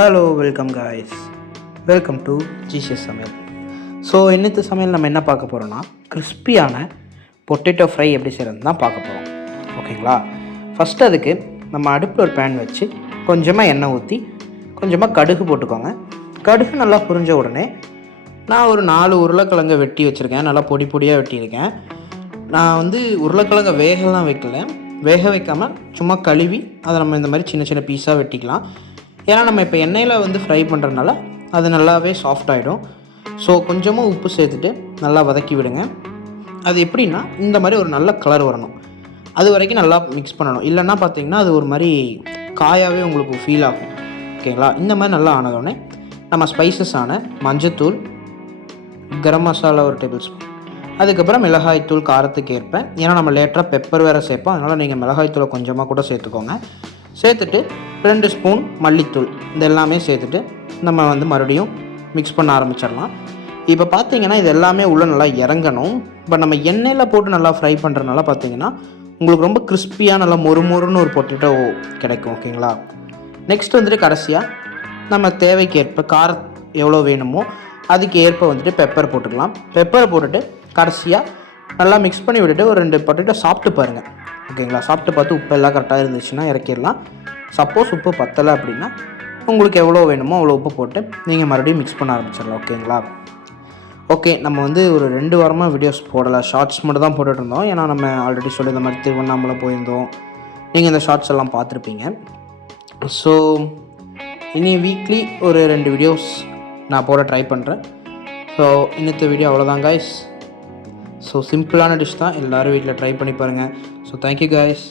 Hello welcome guys, welcome to GCS சமையல். So இன்னத்து சமையல் நம்ம என்ன பார்க்க போகிறோன்னா கிறிஸ்பியான பொட்டேட்டோ ஃப்ரை எப்படி செய்கிறது தான் பார்க்க போகிறோம். ஓகேங்களா? ஃபஸ்ட்டு அதுக்கு நம்ம அடுப்பில் ஒரு பேன் வச்சு கொஞ்சமாக எண்ணெய் ஊற்றி கொஞ்சமாக கடுகு போட்டுக்கோங்க. கடுகு நல்லா புரிஞ்ச உடனே நான் ஒரு 4 உருளைக்கிழங்கை வெட்டி வச்சுருக்கேன். நல்லா பொடி பொடியாக வெட்டியிருக்கேன். நான் உருளைக்கிழங்கை வேக வைக்காமல் சும்மா கழுவி அதை நம்ம இந்த மாதிரி சின்ன சின்ன பீஸாக வெட்டிக்கலாம். ஏன்னா நம்ம இப்போ எண்ணெயில் ஃப்ரை பண்ணுறதுனால அது நல்லாவே சாஃப்ட் ஆகிடும். ஸோ கொஞ்சமாக உப்பு சேர்த்துட்டு நல்லா வதக்கி விடுங்க. அது எப்படின்னா இந்த மாதிரி ஒரு நல்ல கலர் வரணும், அது வரைக்கும் நல்லா மிக்ஸ் பண்ணணும். இல்லைன்னா பார்த்தீங்கன்னா அது ஒரு மாதிரி காயாகவே உங்களுக்கு ஃபீல் ஆகும். ஓகேங்களா? இந்த மாதிரி நல்லா ஆனதோடனே நம்ம ஸ்பைசஸான மஞ்சத்தூள், கரம் மசாலா ஒரு டேபிள் ஸ்பூன், அதுக்கப்புறம் மிளகாய்த்தூள் காரத்துக்கு ஏற்பேன். ஏன்னா நம்ம லேட்டராக பெப்பர் வேறு சேர்ப்போம், அதனால் நீங்கள் மிளகாய்த்தூளை கொஞ்சமாக கூட சேர்த்துக்கோங்க. சேர்த்துட்டு 2 ஸ்பூன் மல்லித்தூள், இது எல்லாமே சேர்த்துட்டு நம்ம மறுபடியும் மிக்ஸ் பண்ண ஆரம்பிச்சிடலாம். இப்போ பார்த்தீங்கன்னா இது எல்லாமே உள்ளே நல்லா இறங்கணும். பட் நம்ம எண்ணெயில் போட்டு நல்லா ஃப்ரை பண்ணுறதுனால பார்த்தீங்கன்னா உங்களுக்கு ரொம்ப கிறிஸ்பியாக நல்லா மொறுமொறுன்னு ஒரு பொட்டேட்டோ கிடைக்கும். ஓகேங்களா? நெக்ஸ்ட் கடைசியாக நம்ம தேவைக்கு ஏற்ப காரம் எவ்வளோ வேணுமோ அதுக்கு ஏற்ப பெப்பர் போட்டுக்கலாம். பெப்பரை போட்டுட்டு கடைசியாக நல்லா மிக்ஸ் பண்ணி விட்டுட்டு ஒரு 2 பொட்டேட்டோ சாப்பிட்டு பாருங்கள். ஓகேங்களா? சாப்பிட்டு பார்த்து உப்பு எல்லாம் கரெக்டாக இருந்துச்சுன்னா இறக்கிடலாம். சப்போஸ் உப்பு பத்தலை அப்படின்னா உங்களுக்கு எவ்வளோ வேணுமோ அவ்வளோ உப்பு போட்டு நீங்கள் மறுபடியும் மிக்ஸ் பண்ண ஆரம்பிச்சிடலாம். ஓகேங்களா? ஓகே, நம்ம ஒரு 2 வாரமாக வீடியோஸ் போடலை, ஷார்ட்ஸ் மட்டும் தான் போட்டுட்டு இருந்தோம். ஏன்னா நம்ம ஆல்ரெடி சொல்லி இந்த மாதிரி திருவண்ணாமலை போயிருந்தோம், நீங்கள் இந்த ஷார்ட்ஸ் எல்லாம் பார்த்துருப்பீங்க. ஸோ இனி வீக்லி ஒரு 2 வீடியோஸ் நான் போட ட்ரை பண்ணுறேன். ஸோ இன்னத்த வீடியோ அவ்வளோதான் காய்ஸ். ஸோ சிம்பிளான டிஷ் தான், எல்லோரும் வீட்டில் ட்ரை பண்ணி பாருங்கள். So thank you guys.